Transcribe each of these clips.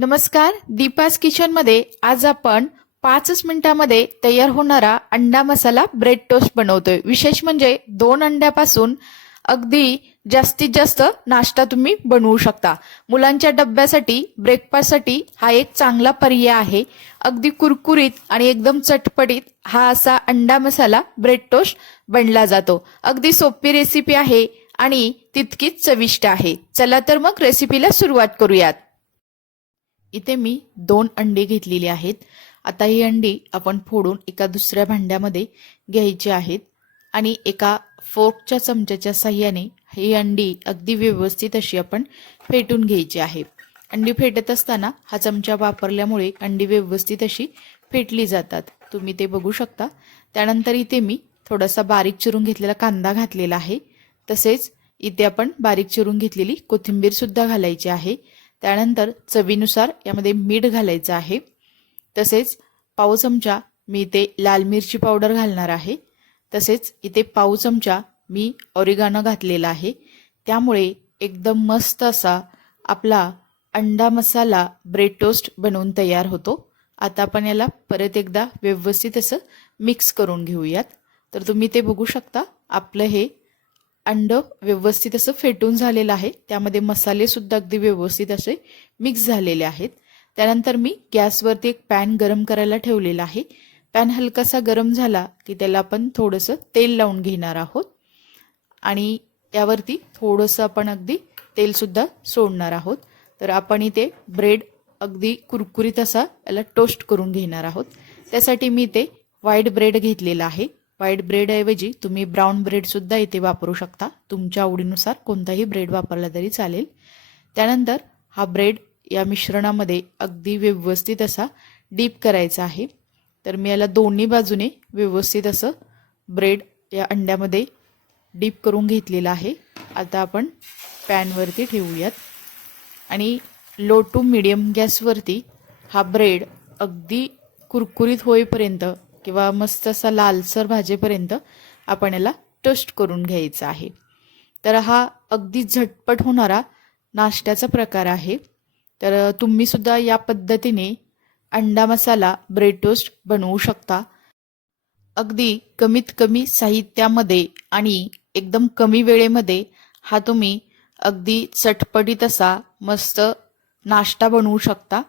नमस्कार दीपास किचनमध्ये आज आपण पाचच मिनिटामध्ये तयार होणारा अंडा मसाला ब्रेड टोस्ट बनवतोय. विशेष म्हणजे दोन अंड्यापासून अगदी जास्तीत जास्त नाश्ता तुम्ही बनवू शकता. मुलांच्या डब्यासाठी ब्रेकफास्टसाठी हा एक चांगला पर्याय आहे. अगदी कुरकुरीत आणि एकदम चटपटीत हा असा अंडा मसाला ब्रेड टोस्ट बनला जातो. अगदी सोपी रेसिपी आहे आणि तितकीच चविष्ट आहे. चला तर मग रेसिपीला सुरुवात करूयात. इथे मी दोन अंडी घेतलेली आहेत. आता ही अंडी आपण फोडून एका दुसऱ्या भांड्यामध्ये घ्यायची आहेत आणि एका फोर्कच्या चमच्याच्या साह्याने ही अंडी अगदी व्यवस्थित अशी आपण फेटून घ्यायची आहे. अंडी फेटत असताना हा चमचा वापरल्यामुळे अंडी व्यवस्थित अशी फेटली जातात. तुम्ही ते बघू शकता. त्यानंतर इथे मी थोडासा बारीक चिरून घेतलेला कांदा घातलेला आहे. तसेच इथे आपण बारीक चिरून घेतलेली कोथिंबीर सुद्धा घालायची आहे. त्यानंतर चवीनुसार यामध्ये मीठ घालायचं आहे. तसेच पाव चमचा मी इथे लाल मिरची पावडर घालणार आहे. तसेच इथे पाव चमचा मी ऑरिगानो घातलेला आहे. त्यामुळे एकदम मस्त असा आपला अंडा मसाला ब्रेड टोस्ट बनवून तयार होतो. आता आपण याला परत एकदा व्यवस्थित असं मिक्स करून घेऊयात. तर तुम्ही ते बघू शकता. आपलं हे अंड व्यवस्थित असं फेटून झालेलं आहे. त्यामध्ये मसालेसुद्धा अगदी व्यवस्थित असे मिक्स झालेले आहेत. त्यानंतर मी गॅसवरती एक पॅन गरम करायला ठेवलेला आहे. पॅन हलकासा गरम झाला की त्याला आपण थोडंसं तेल लावून घेणार आहोत. आणि त्यावरती थोडंसं आपण अगदी तेलसुद्धा सोडणार आहोत. तर आपण इथे ब्रेड अगदी कुरकुरीत असा याला टोस्ट करून घेणार आहोत. त्यासाठी मी ते व्हाईट ब्रेड घेतलेला आहे. व्हाईट ब्रेडऐवजी तुम्ही ब्राऊन ब्रेडसुद्धा इथे वापरू शकता. तुमच्या आवडीनुसार कोणताही ब्रेड वापरला तरी चालेल. त्यानंतर हा ब्रेड या मिश्रणामध्ये अगदी व्यवस्थित असा डीप करायचा आहे. तर मी याला दोन्ही बाजूने व्यवस्थित असं ब्रेड या अंड्यामध्ये डीप करून घेतलेलं आहे. आता आपण पॅनवरती ठेवूयात. आणि लो टू मिडियम गॅसवरती हा ब्रेड अगदी कुरकुरीत होईपर्यंत किंवा मस्त असा लालसर भाजेपर्यंत आपण याला टोस्ट करून घ्यायचा आहे. तर हा अगदी झटपट होणारा नाश्त्याचा प्रकार आहे. तर तुम्ही सुद्धा या पद्धतीने अंडा मसाला ब्रेड टोस्ट बनवू शकता. अगदी कमीत कमी साहित्यामध्ये आणि एकदम कमी वेळेमध्ये हा तुम्ही अगदी चटपटीत असा मस्त नाश्ता बनवू शकता.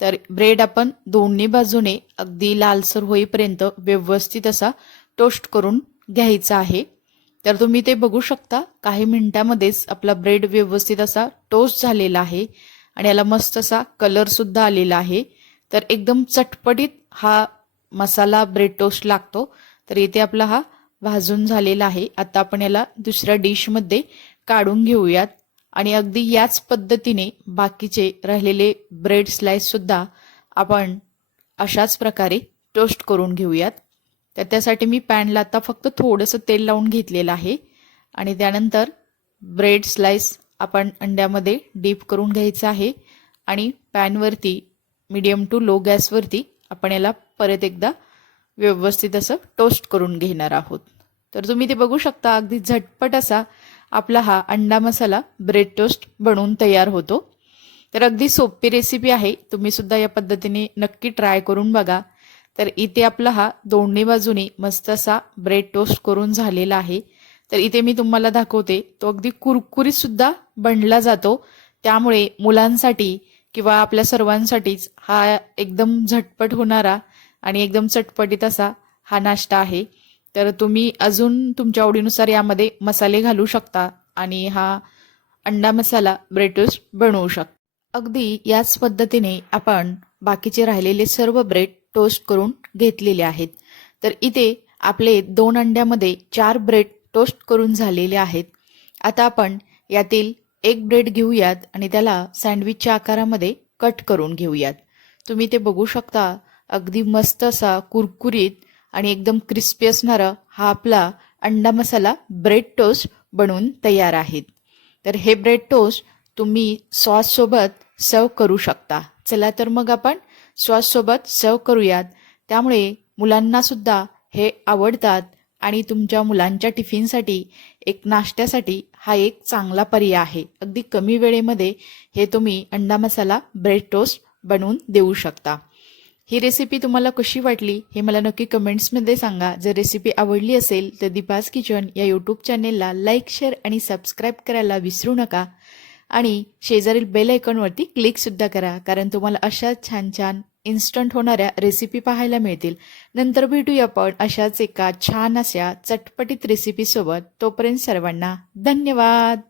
तर ब्रेड आपण दोन्ही बाजूने अगदी लालसर होईपर्यंत व्यवस्थित असा टोस्ट करून घ्यायचा आहे. तर तुम्ही ते बघू शकता काही मिनिटामध्येच आपला ब्रेड व्यवस्थित असा टोस्ट झालेला आहे आणि याला मस्त असा कलरसुद्धा आलेला आहे. तर एकदम चटपटीत हा मसाला ब्रेड टोस्ट लागतो. तर इथे आपला हा भाजून झालेला आहे. आता आपण याला दुसऱ्या डिशमध्ये काढून घेऊयात. आणि अगदी याच पद्धतीने बाकीचे राहिलेले ब्रेड स्लाइस सुद्धा आपण अशाच प्रकारे टोस्ट करून घेऊयात. तर त्यासाठी मी पॅनला आता फक्त थोडंसं तेल लावून घेतलेलं आहे. आणि त्यानंतर ब्रेड स्लाइस आपण अंड्यामध्ये डीप करून घ्यायचं आहे. आणि पॅनवरती मीडियम टू लो गॅसवरती आपण याला परत एकदा व्यवस्थित असं टोस्ट करून घेणार आहोत. तर तुम्ही ते बघू शकता अगदी झटपट असा आपला हा अंडा मसाला ब्रेड टोस्ट बनवून तयार होतो. तर अगदी सोपी रेसिपी आहे. तुम्ही सुद्धा या पद्धतीने नक्की ट्राय करून बघा. तर इथे आपला हा दोन्ही बाजूने मस्त असा ब्रेड टोस्ट करून झालेला आहे. तर इथे मी तुम्हाला दाखवते तो अगदी कुरकुरीत सुद्धा बनला जातो. त्यामुळे मुलांसाठी किंवा आपल्या सर्वांसाठीच हा एकदम झटपट होणारा आणि एकदम चटपटीत असा हा नाश्ता आहे. तर तुम्ही अजून तुमच्या आवडीनुसार यामध्ये मसाले घालू शकता आणि हा अंडा मसाला ब्रेड टोस्ट बनवू शकता. अगदी याच पद्धतीने आपण बाकीचे राहिलेले सर्व ब्रेड टोस्ट करून घेतलेले आहेत. तर इथे आपले दोन अंड्यामध्ये चार ब्रेड टोस्ट करून झालेले आहेत. आता आपण यातील एक ब्रेड घेऊयात आणि त्याला सँडविचच्या आकारामध्ये कट करून घेऊयात. तुम्ही ते बघू शकता. अगदी मस्त असा कुरकुरीत आणि एकदम क्रिस्पी असणारा हा आपला अंडा मसाला ब्रेड टोस्ट बनवून तयार आहेत. तर हे ब्रेड टोस्ट तुम्ही सॉससोबत सर्व करू शकता. चला तर मग आपण सॉससोबत सर्व करूयात. त्यामुळे मुलांनासुद्धा हे आवडतात आणि तुमच्या मुलांच्या टिफिनसाठी एक नाश्त्यासाठी हा एक चांगला पर्याय आहे. अगदी कमी वेळेमध्ये हे तुम्ही अंडा मसाला ब्रेड टोस्ट बनवून देऊ शकता. ही रेसिपी तुम्हाला कशी वाटली हे मला नक्की कमेंट्समध्ये सांगा. जर रेसिपी आवडली असेल तर दिपास किचन या यूट्यूब चॅनेलला लाईक शेअर आणि सबस्क्राईब करायला विसरू नका. आणि शेजारील बेल आयकॉनवरती क्लिकसुद्धा करा कारण तुम्हाला अशा छान छान इन्स्टंट होणाऱ्या रेसिपी पाहायला मिळतील. नंतर भेटूया आपण अशाच एका छान अशा चटपटीत रेसिपीसोबत तोपर्यंत सर्वांना धन्यवाद!